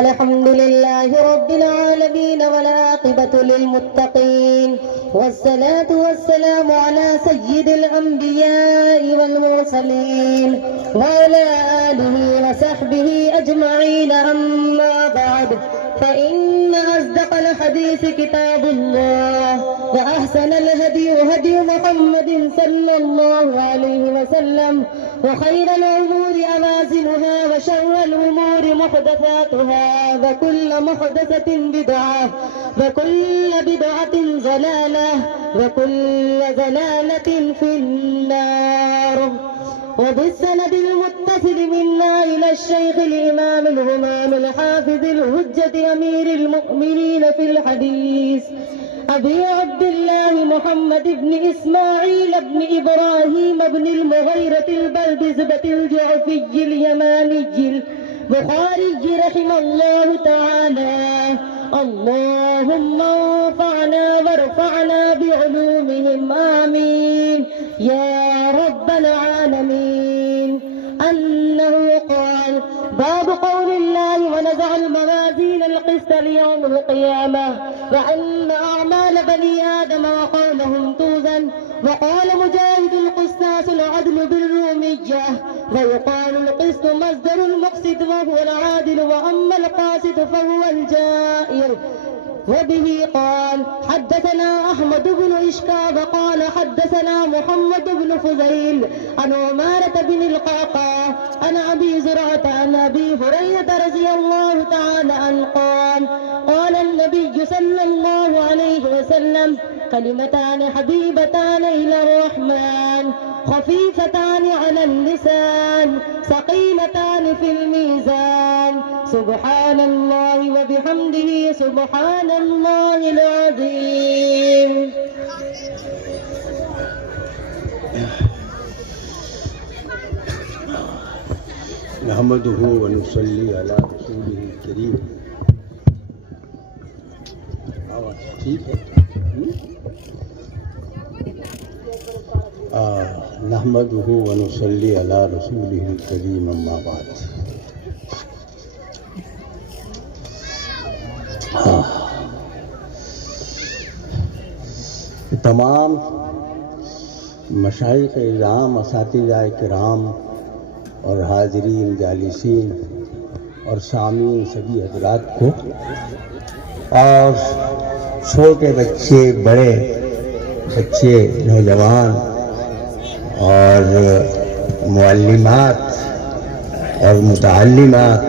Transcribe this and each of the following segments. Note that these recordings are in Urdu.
الحمد لله رب العالمين والعاقبة للمتقين والصلاة والسلام على سيد الأنبياء والمرسلين وعلى آله وصحبه أجمعين. أما بعد، فإن أصدق الحديث كتاب الله، وأحسن الهدي هدي محمد صلى الله عليه وسلم، وخير الأمور أوازنها، وشر الأمور محدثاتها، وكل محدثة بدعة، وكل بدعة ضلالة، وكل ضلالة في النار. وبالسند المتصل منا إلى الشيخ الإمام الهمام الحافظ الحجة أمير المؤمنين في الحديث أبي عبد الله محمد بن إسماعيل بن إبراهيم بن المغيرة البلبزبة الجعفي اليماني البخاري رحمه الله تعالى. اللهم انفعنا وارفعنا بعلومهم آمين يا رب العالمين. أنه قال: باب قول الله: ونزع الموازين القسط ليوم القيامة، وأن أعمال بني آدم وقولهم توزن. وقال مجاهد: القسطاس العدل بالرومية، ويقال القسط مصدر المقسط وهو العادل، وأما القاسط فهو الجائر. وبه قال: حدثنا أحمد بن إشكاب قال حدثنا محمد بن فضيل عن عمارة بن القعقاع عن أبي زرعة عن أبي هريرة رضي الله تعالى عنه قال: قال النبي صلى الله عليه وسلم: كلمتان حبيبتان إلى الرحمن، خفيفتان على اللسان، ثقيلتان في الميزان، سبحان الله وبحمده سبحان الله العظيم. نحمده ونصلي على رسوله الكريم. ٹھیک ہے. نحمده ونصلي على رسوله الكريم. اما بعد. تمام مشائخ اعظام، اساتذہ کرام اور حاضرین جالسین اور سامعین سبھی حضرات کو، اور چھوٹے بچے، بڑے بچے، نوجوان اور معلمات اور متعلمات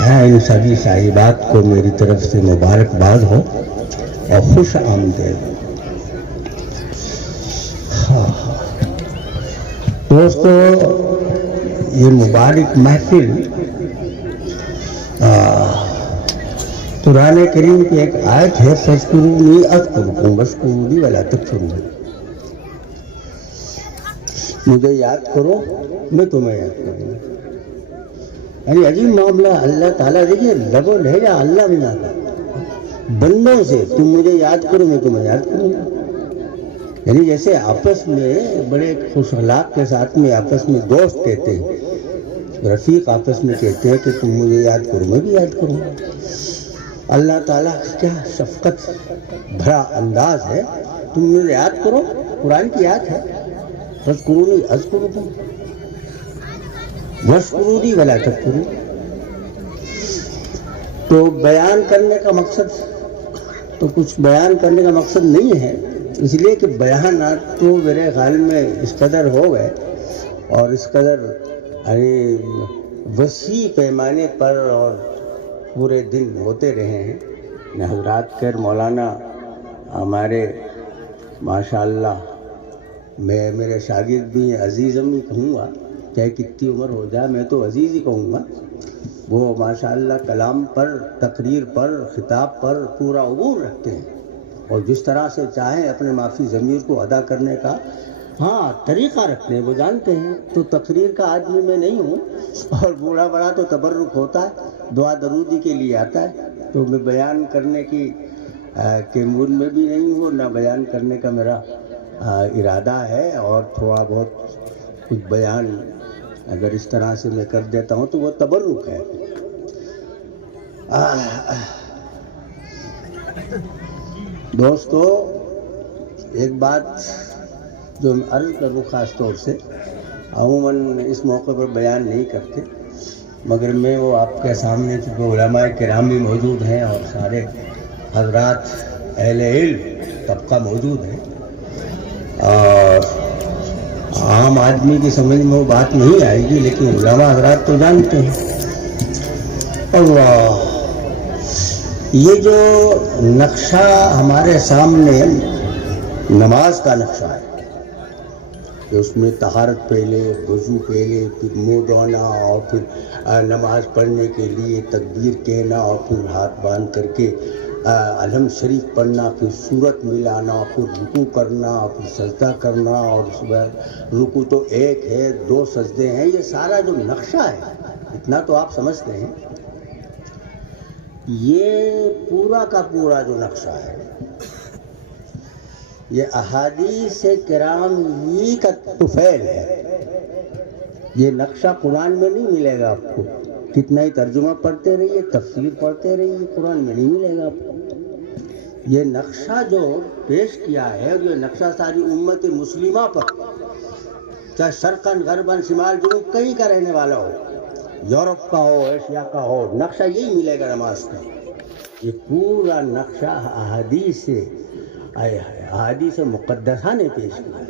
ہیں، ان سبھی صاحبات کو میری طرف سے مبارکباد ہو اور خوش آمدید. دوستو، یہ مبارک محفل قرآن کریم کی ایک آیت ہے: فَاذْكُرُونِي أَذْكُرْكُمْ وَاشْكُرُوا لِي وَلَا تَكْفُرُونِ. مجھے یاد کرو، میں تمہیں یاد کروں گا. یعنی عجیب معاملہ. اللہ تعالیٰ دیکھیے، لب و لہجہ اللہ میں آتا بندوں سے: تم مجھے یاد کرو، میں تمہیں یاد کروں گا. یعنی جیسے آپس میں بڑے خوش اخلاق کے ساتھ میں آپس میں دوست کہتے ہیں، رفیق آپس میں کہتے ہیں کہ تم مجھے یاد کرو، میں بھی یاد کروں گا. اللہ تعالیٰ کیا شفقت بھرا انداز ہے. تم مجھے یاد کرو، قرآن کی یاد ہے: فَاذْكُرُونِي أَذْكُرْكُمْ وَاشْكُرُوا لِي وَلَا تَكْفُرُونِ. تو بیان کرنے کا مقصد تو کچھ بیان کرنے کا مقصد نہیں ہے، اس لیے کہ بیانات تو میرے خیال میں اس قدر ہو گئے اور اس قدر وسیع پیمانے پر اور پورے دن ہوتے رہے ہیں. حضرات خیر مولانا ہمارے ماشاءاللہ، میں میرے شاگرد بھی عزیزم ہی کہوں گا، چاہے کتنی عمر ہو جائے میں تو عزیز ہی کہوں گا. وہ ماشاءاللہ کلام پر، تقریر پر، خطاب پر پورا عبور رکھتے ہیں، اور جس طرح سے چاہیں اپنے معافی ضمیر کو ادا کرنے کا طریقہ رکھتے ہیں، وہ جانتے ہیں. تو تقریر کا آدمی میں نہیں ہوں، اور بوڑھا بڑا تو تبرک ہوتا ہے، دعا درودی کے لیے آتا ہے. تو میں بیان کرنے کے موڈ میں بھی نہیں ہوں، نہ بیان کرنے کا میرا ارادہ ہے. اور تھوڑا بہت کچھ بیان اگر اس طرح سے میں کر دیتا ہوں تو وہ تبرک ہے. دوستو، ایک بات جو میں عرض کروں خاص طور سے، عموماً اس موقع پر بیان نہیں کرتے، مگر میں وہ آپ کے سامنے چونکہ علماء کرام بھی موجود ہیں اور سارے حضرات اہل علم طبقہ موجود ہے، اور عام آدمی کی سمجھ میں وہ بات نہیں آئے گی، لیکن علماء حضرات تو جانتے ہیں۔ اللہ، یہ جو نقشہ ہمارے سامنے نماز کا نقشہ ہے کہ اس میں طہارت پہلے، وضو پہلے، پھر منہ دھونا، اور پھر نماز پڑھنے کے لیے تکبیر کہنا، اور پھر ہاتھ باندھ کر کے الحمد شریف پڑھنا، پھر سورت ملانا، پھر رکوع کرنا، پھر سجدہ کرنا، اور اس بعد رکوع تو ایک ہے، 2 سجدے ہیں، یہ سارا جو نقشہ ہے اتنا تو آپ سمجھتے ہیں، یہ پورا کا پورا جو نقشہ ہے یہ احادیث کرام ہی کا طفیل ہے۔ یہ نقشہ قرآن میں نہیں ملے گا آپ کو، کتنا ہی ترجمہ پڑھتے رہیے، تفسیر پڑھتے رہیے، قرآن میں نہیں ملے گا آپ کو۔ یہ نقشہ جو پیش کیا ہے، یہ نقشہ ساری امت مسلمہ پر، چاہے شرقاً غرباً شمال جنوب کہیں کا رہنے والا ہو، یورپ کا ہو، ایشیا کا ہو، نقشہ یہی ملے گا نماز کا۔ یہ پورا نقشہ احادیث مقدسہ نے پیش کیا۔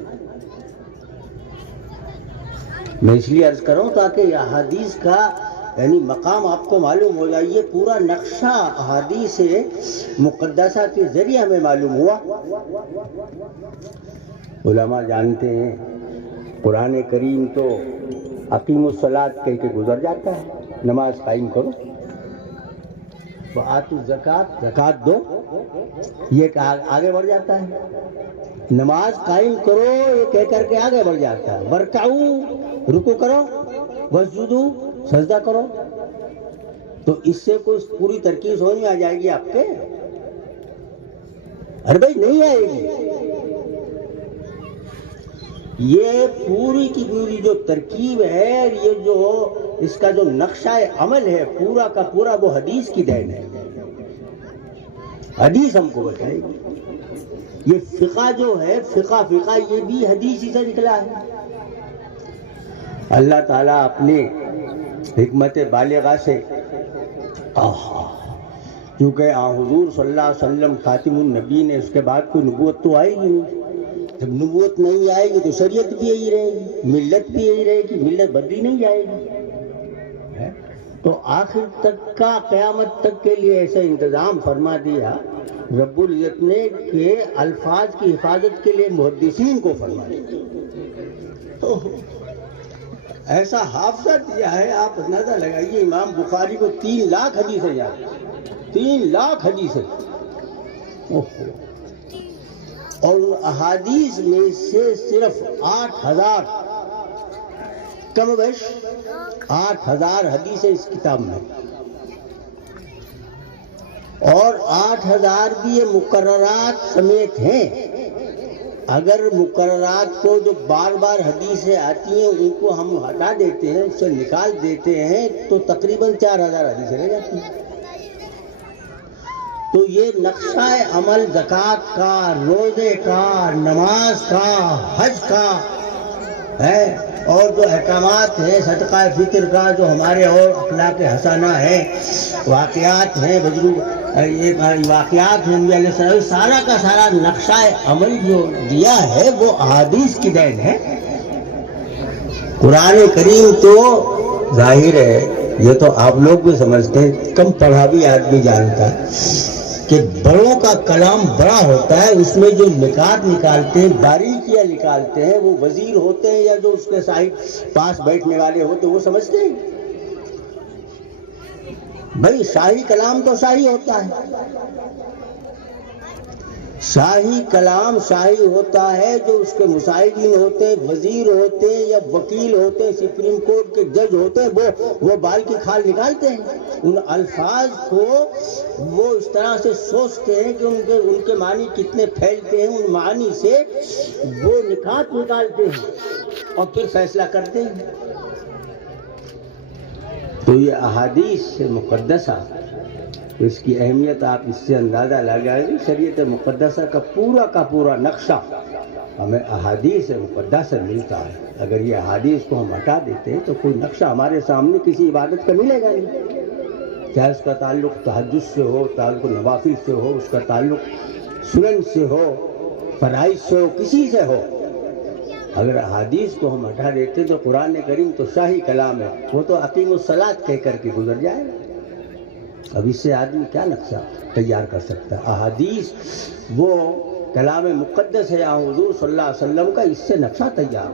میں اس لیے عرض کروں تاکہ یہ احادیث کا یعنی مقام آپ کو معلوم ہو جائے۔ یہ پورا نقشہ احادیث مقدسہ کے ذریعے ہمیں معلوم ہوا۔ علماء جانتے ہیں قرآن کریم تو اقیم الصلاۃ کہہ کے گزر جاتا ہے، نماز قائم کرو، وآتوا الزکوٰۃ، زکوٰۃ دو، یہ آگے بڑھ جاتا ہے۔ نماز قائم کرو یہ کہہ کر کے آگے بڑھ جاتا ہے۔ ورکعوا، رکوع کرو، واسجدوا، سجدہ کرو۔ تو اس سے کوئی پوری ترکیب سمجھ میں آ جائے گی آپ کے؟ ارے بھائی نہیں آئے گی۔ یہ پوری کی پوری جو ترکیب ہے، یہ جو اس کا جو نقشہ عمل ہے پورا کا پورا، وہ حدیث کی دین ہے۔ حدیث ہم کو بتائے گی۔ یہ فقہ جو ہے، فقہ یہ بھی حدیث ہی سے نکلا ہے۔ اللہ تعالیٰ اپنے حکمت بالغہ سے، کیونکہ حضور صلی اللہ علیہ وسلم خاتم النبی نے، اس کے بعد کوئی نبوت تو آئے گی نہیں۔ جب نبوت نہیں آئے گی تو شریعت بھی یہی رہے گی، ملت بھی یہی رہے گی، ملت بدلی نہیں جائے گی۔ تو آخر تک کا، قیامت تک کے لیے ایسا انتظام فرما دیا رب العزت نے کہ الفاظ کی حفاظت کے لیے محدثین کو فرما دیا۔ تو ایسا حافظہ دیا ہے، آپ اندازہ لگائیے، امام بخاری کو 3 لاکھ حدیثیں یاد، 3 لاکھ حدیثیں، اور ان احادیث میں سے صرف 8,000 کم بیش 8,000 حدیثیں اس کتاب میں، اور 8,000 بھی یہ مقررات سمیت ہیں۔ اگر مقررات کو جو بار بار حدیثیں آتی ہیں ان کو ہم ہٹا دیتے ہیں، اس سے نکال دیتے ہیں، تو تقریباً 4,000 حدیثیں رہ جاتی ہیں۔ تو یہ نقشہ عمل زکوٰۃ کا، روزے کا، نماز کا، حج کا ہے، اور جو احکامات ہیں صدقہ فطر کا، جو ہمارے اور اخلاق حسنہ ہیں، واقعات ہیں، واقعات ہیں نبی علیہ السلام، سارا کا سارا نقشہ عمل جو دیا ہے وہ احادیث کی دین ہے۔ قرآن کریم تو ظاہر ہے، یہ تو آپ لوگ بھی سمجھتے ہیں، کم پڑھا بھی آدمی جانتا ہے کہ بڑوں کا کلام بڑا ہوتا ہے، اس میں جو نکات نکالتے ہیں، باریکیاں نکالتے ہیں، وہ وزیر ہوتے ہیں یا جو اس کے صاحب پاس بیٹھنے والے ہوتے ہیں وہ سمجھتے ہیں۔ بھائی شاہی کلام تو شاہی ہوتا ہے، شاہی کلام شاہی ہوتا ہے، جو اس کے مساعدین ہوتے ہیں، وزیر ہوتے ہیں یا وکیل ہوتے ہیں، سپریم کورٹ کے جج ہوتے ہیں، وہ بال کی کھال نکالتے ہیں، ان الفاظ کو وہ اس طرح سے سوچتے ہیں کہ ان کے معنی کتنے پھیلتے ہیں، ان معنی سے وہ نکات نکالتے ہیں اور پھر فیصلہ کرتے ہیں۔ تو یہ احادیث مقدسہ تو اس کی اہمیت آپ اس سے اندازہ لگائیں گے. شریعت مقدسہ کا پورا نقشہ ہمیں احادیث مقدسہ سے ملتا ہے. اگر یہ احادیث کو ہم ہٹا دیتے ہیں تو کوئی نقشہ ہمارے سامنے کسی عبادت کا ملے گا نہیں. چاہے اس کا تعلق تہجد سے ہو، تعلق نوافل سے ہو، اس کا تعلق سنن سے ہو، فرائض سے ہو، کسی سے ہو. اگر احادیث کو ہم ہٹا دیتے تو قرآن کریم تو شاہی کلام ہے، وہ تو اقیم الصلاۃ کہہ کر کے گزر جائے. اب اس سے آدمی کیا نقشہ تیار کر سکتا ہے؟ احادیث وہ کلام مقدس ہے حضور صلی اللہ علیہ وسلم کا، اس سے نقشہ تیار.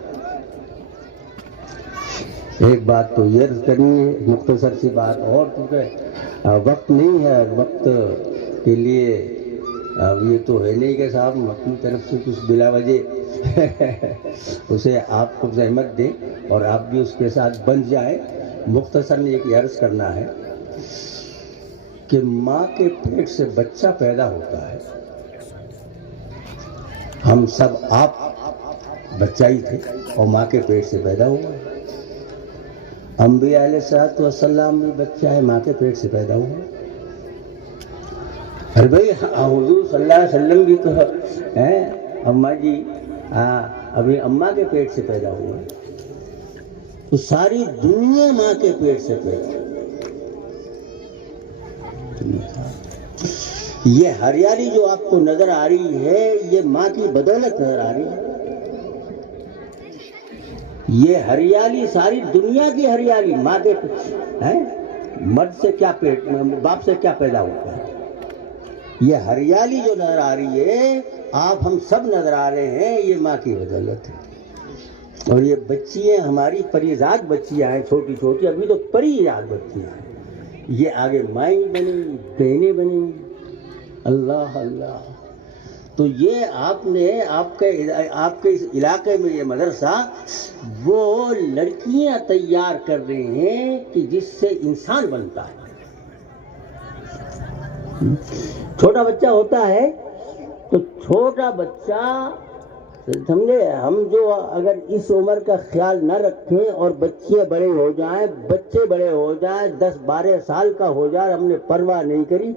ایک بات تو یہ عرض کرنی ہے، مختصر سی بات اور، کیونکہ وقت نہیں ہے. وقت کے لیے اب یہ تو ہے نہیں کہ صاحب اپنی طرف سے کچھ بلا وجہ اسے آپ کو زحمت دیں اور آپ بھی اس کے ساتھ بن جائیں. مختصر نے ایک عرض کرنا ہے کہ ماں کے پیٹ سے بچہ پیدا ہوتا ہے. ہم سب آپ بچہ ہی تھے اور ماں کے پیٹ سے پیدا ہوا. انبیاء علیہ الصلوۃ والسلام بھی بچہ ہے، ماں کے پیٹ سے پیدا ہوا. ارے بھائی حضور صلی اللہ علیہ وسلم بھی تو ہیں، اماں جی ابھی اماں کے پیٹ سے پیدا ہوا. تو ساری دنیا ماں کے پیٹ سے پیدا. یہ ہریالی جو آپ کو نظر آ رہی ہے یہ ماں کی بدولت نظر آ رہی ہے. یہ ہریالی ساری دنیا کی ہریالی ماں کے ہے. مرد سے کیا پیٹ، باپ سے کیا پیدا ہوتا ہے؟ یہ ہریالی جو نظر آ رہی ہے، آپ ہم سب نظر آ رہے ہیں، یہ ماں کی بدولت ہے. اور یہ بچیاں ہماری پریزاد بچیاں ہیں، چھوٹی چھوٹی، ابھی تو پریزاد بچیاں ہیں. یہ آگے مائیں بنیں گی، بہنیں بنیں گی. اللہ اللہ. تو یہ آپ نے آپ کے اس علاقے میں یہ مدرسہ وہ لڑکیاں تیار کر رہے ہیں کہ جس سے انسان بنتا ہے. چھوٹا بچہ ہوتا ہے تو چھوٹا بچہ سمجھے، ہم جو اگر اس عمر کا خیال نہ رکھیں اور بچے بڑے ہو جائیں 10-12 سال کا ہو جائے، ہم نے پرواہ نہیں کری،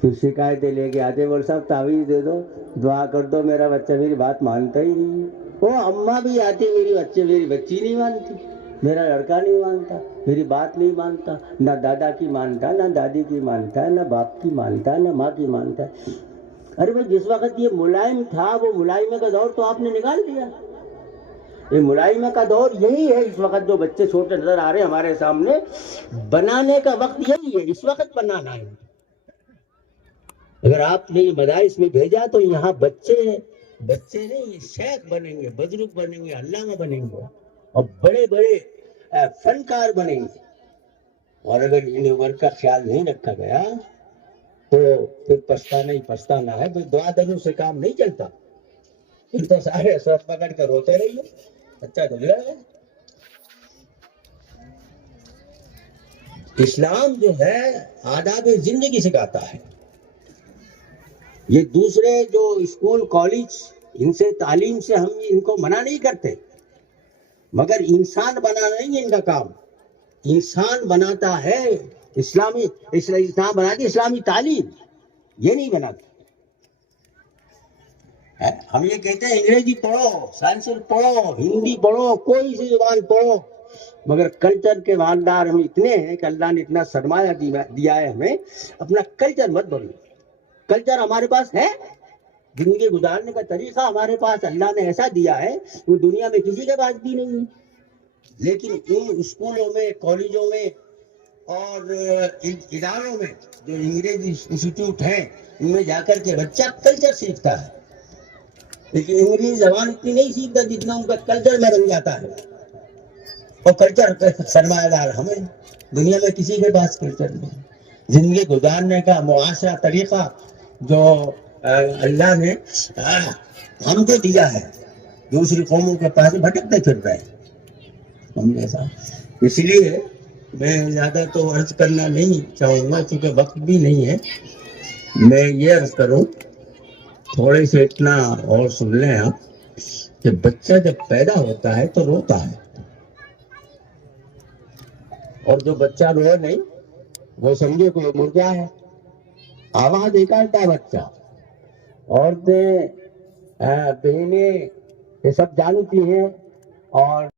پھر شکایتیں لے کے آتے، بول صاحب تعویذ دے دو، دعا کر دو، میرا بچہ میری بات مانتا ہی نہیں. وہ اماں بھی آتی، میری بچی نہیں مانتی، میرا لڑکا نہیں مانتا، میری بات نہیں مانتا، نہ دادا کی مانتا، نہ دادی کی مانتا، نہ باپ کی مانتا، نہ ماں کی مانتا. ارے بھائی جس وقت یہ ملائم تھا، وہ ملائمہ کا دور تو آپ نے نکال دیا. یہ ملائمہ کا دور یہی ہے. اس وقت جو بچے چھوٹے نظر آ رہے ہیں ہمارے سامنے، بنانے کا وقت یہی ہے، اس وقت بنانا ہے. اگر آپ نے یہ مدارس میں بھیجا تو یہاں بچے نہیں، شیخ بنیں گے، بزرگ بنیں گے، علامہ بنیں گے اور بڑے بڑے فنکار بنیں گے. اور اگر ان عمر کا خیال نہیں رکھا گیا تو پھر پچھتانا ہے. دعا دنوں سے کام نہیں چلتا. پھر تو سارے سر پکڑ کر روتے رہیے، اچھا گزرا ہے. اسلام جو ہے آداب زندگی سکھاتا ہے. یہ دوسرے جو اسکول کالج ان سے تعلیم سے ہم ان کو منع نہیں کرتے، مگر انسان بنانا نہیں ہے ان کا کام. انسان بناتا ہے اسلام بناتی اسلامی تعلیم، یہ نہیں بناتی. ہم یہ کہتے ہیں انگریزی پڑھو، سائنس پڑھو، ہندی پڑھو، کوئی سی زبان پڑھو، مگر کلچر کے مالدار ہم اتنے ہیں کہ اللہ نے اتنا سرمایہ دیا ہے ہمیں، اپنا کلچر مت بھولو. کلچر ہمارے پاس ہے، زندگی گزارنے کا طریقہ ہمارے پاس اللہ نے ایسا دیا ہے وہ دنیا میں کسی کے پاس بھی نہیں. لیکن ان اسکولوں میں، کالجوں میں اور اداروں میں جو انگریزی انسٹیٹیوٹ ہیں، ان میں جا کر کے بچہ کلچر سیکھتا ہے، لیکن انگریزی زبان اتنی نہیں سیکھتا جتنا ان کا کلچر میں رنگ جاتا ہے. اور کلچر سرمایہ دار ہمیں، دنیا میں کسی کے پاس کلچر نہیں. زندگی گزارنے کا معاشرہ طریقہ جو اللہ نے ہم کو دیا ہے، دوسری قوموں کے پاس بھٹکتے پھر رہے ہیں ہم جیسا. اس لیے میں زیادہ تو عرض کرنا نہیں چاہوں گا کیونکہ وقت بھی نہیں ہے. میں یہ عرض کروں تھوڑے سے اتنا اور سن لیں آپ کہ بچہ جب پیدا ہوتا ہے تو روتا ہے، اور جو بچہ روئے نہیں وہ سمجھے کوئی مردہ ہے. آواز نکالتا ہے بچہ. عورتیں بہنیں یہ سب جانتی ہیں اور